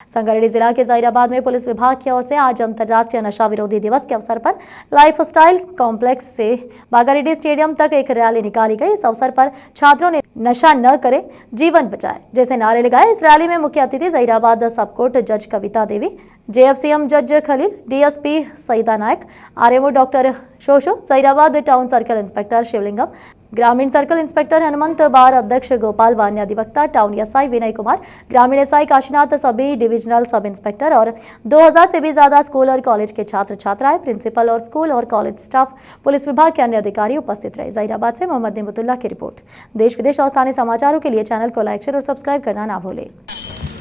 संगारेड्डी जिला के जहीराबाद में पुलिस विभाग की ओर से आज अंतर्राष्ट्रीय नशा विरोधी दिवस के अवसर पर लाइफ स्टाइल कॉम्प्लेक्स से बागारेड्डी स्टेडियम तक एक रैली निकाली गई। इस अवसर पर छात्रों ने नशा न करें जीवन बचाए जैसे नारे लगाए। इस रैली में मुख्य अतिथि जहीराबाद सब कोर्ट जज कविता देवी, जेएफसीएम जज Khalil, DSP Saida Naik, RMO doctor Shosho, Zaheerabad town circle inspector Shivalingam, ग्रामीण सर्कल इंस्पेक्टर हनुमंत बार, अध्यक्ष गोपाल वान्य, अधिवक्ता टाउन एसआई विनय कुमार, ग्रामीण एसआई काशीनाथ, सभी डिविजनल सब इंस्पेक्टर और 2000 से भी ज्यादा स्कूल और कॉलेज के छात्र छात्राएं, प्रिंसिपल और स्कूल और कॉलेज स्टाफ, पुलिस विभाग के अन्य अधिकारी उपस्थित रहे। जहीराबाद से मोहम्मद निमतुल्लाह की रिपोर्ट। देश विदेश और स्थानीय समाचारों के लिए चैनल को लाइक, शेयर और सब्सक्राइब करना ना भूलें।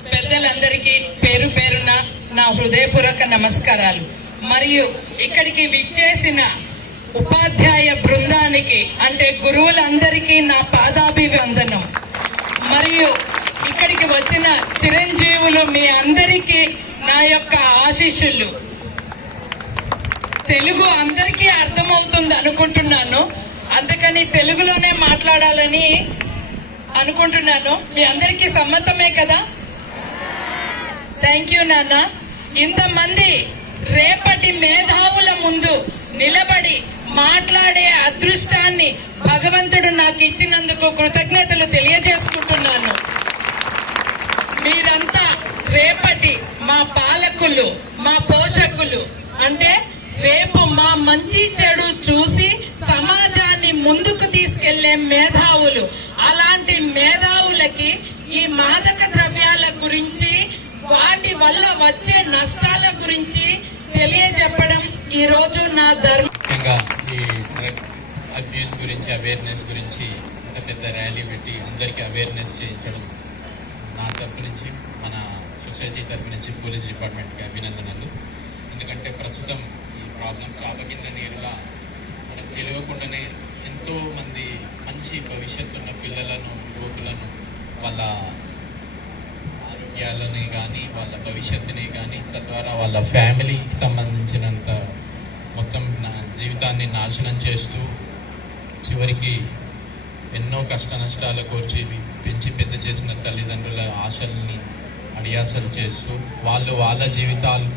పెద్దలందరికీ పేరు పేరున నా హృదయపూర్వక నమస్కారాలు మరియు ఇక్కడికి విచ్చేసిన ఉపాధ్యాయ బృందానికి అంటే గురువులందరికీ నా పాదాభివందనం మరియు ఇక్కడికి వచ్చిన చిరంజీవులు మీ అందరికీ నా యొక్క ఆశీస్సులు। తెలుగు అందరికీ అర్థమవుతుంది అనుకుంటున్నాను, అందుకని తెలుగులోనే మాట్లాడాలని అనుకుంటున్నాను। మీ అందరికీ సమ్మతమే కదా? థ్యాంక్ యూ నాన్న। ఇంతమంది రేపటి మేధావుల ముందు నిలబడి మాట్లాడే అదృష్టాన్ని భగవంతుడు నాకు ఇచ్చినందుకు కృతజ్ఞతలు తెలియజేసుకుంటున్నాను। మీరంతా రేపటి మా పాలకులు, మా పోషకులు, అంటే రేపు మా మంచి చెడు చూసి సమాజాన్ని ముందుకు తీసుకెళ్లే మేధావులు। అలాంటి మేధావులకి ఈ మాదక ద్రవ్యాల గురించి, వాటి వల్ల వచ్చే నష్టాల గురించి తెలియజెప్పడం ఈ రోజు నా ధర్మం। ఈ డ్రగ్ అబ్యూస్ గురించి అవేర్నెస్ గురించి ఇంత పెద్ద ర్యాలీ పెట్టి అందరికీ అవేర్నెస్ చేయించడం నా తరపు నుంచి, మన సొసైటీ తరపు నుంచి పోలీస్ డిపార్ట్మెంట్కి అభినందనలు। ఎందుకంటే ప్రస్తుతం ఈ ప్రాబ్లం చాప కింద నీరులా మనకు తెలియకుండానే ఎంతో మంది మంచి భవిష్యత్తు ఉన్న పిల్లలను, యువకులను, వాళ్ళ ఆరోగ్యాలని కానీ, వాళ్ళ భవిష్యత్తుని కానీ, తద్వారా వాళ్ళ ఫ్యామిలీకి సంబంధించినంత మొత్తం జీవితాన్ని నాశనం చేస్తూ చివరికి ఎన్నో కష్ట నష్టాలు కోర్చి పెంచి పెద్ద చేసిన తల్లిదండ్రుల ఆశల్ని అడియాసలు చేస్తూ వాళ్ళ జీవితాలను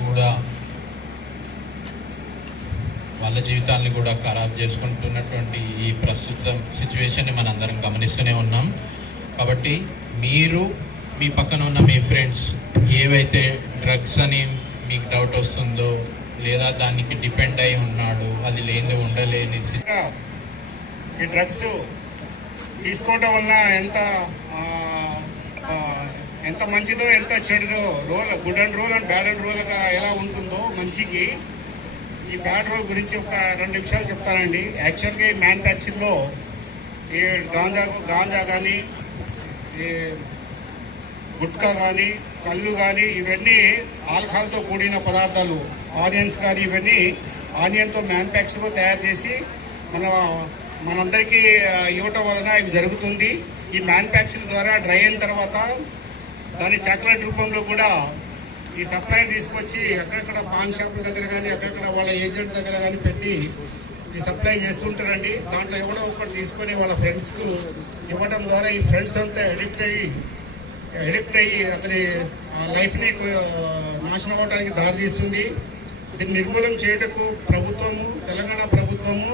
కూడా ఖరాబ్ చేసుకుంటున్నటువంటి ఈ ప్రస్తుతం సిచ్యువేషన్ని మనందరం గమనిస్తూనే ఉన్నాం। కాబట్టి మీరు మీ పక్కన ఉన్న మీ ఫ్రెండ్స్ ఏవైతే డ్రగ్స్ అని మీకు డౌట్ వస్తుందో, లేదా దానికి డిపెండ్ అయి ఉన్నాడు, అది లేని ఉండలేని ఈ డ్రగ్స్ తీసుకోవడం వల్ల ఎంత మంచిదో ఎంత చెడుదో, good and role and bad and రోల్గా ఎలా ఉంటుందో మనిషికి, ఈ బ్యాడ్ రోల్ గురించి ఒక 2 నిమిషాలు చెప్తానండి। యాక్చువల్గా ఈ మ్యానుఫ్యాక్చర్లో ఈ గాంజా కానీ, ఈ గుట్కా కానీ, కళ్ళు కానీ, ఇవన్నీ ఆల్కహాల్తో కూడిన పదార్థాలు, ఆనియన్స్ కానీ, ఇవన్నీ ఆనియన్తో మ్యానుఫ్యాక్చర్ తయారు చేసి మనందరికీ ఇవ్వటం వలన ఇవి జరుగుతుంది। ఈ మ్యానుఫ్యాక్చర్ ద్వారా డ్రై అయిన తర్వాత దాన్ని చాక్లెట్ రూపంలో కూడా ఈ సప్లై తీసుకొచ్చి అక్కడక్కడ పాన్ షాపుల దగ్గర కానీ, అక్కడక్కడ వాళ్ళ ఏజెంట్ దగ్గర కానీ పెట్టి ఈ సప్లై చేస్తుంటారండి। దాంట్లో ఎవడో ఒకటి తీసుకొని వాళ్ళ ఫ్రెండ్స్కు ఇవ్వడం ద్వారా ఈ ఫ్రెండ్స్ అంతా అడిక్ట్ అయ్యి అతని లైఫ్ని నాశనం అవడానికి దారితీస్తుంది। దీన్ని నిర్మూలన చేయటకు ప్రభుత్వము, తెలంగాణ ప్రభుత్వము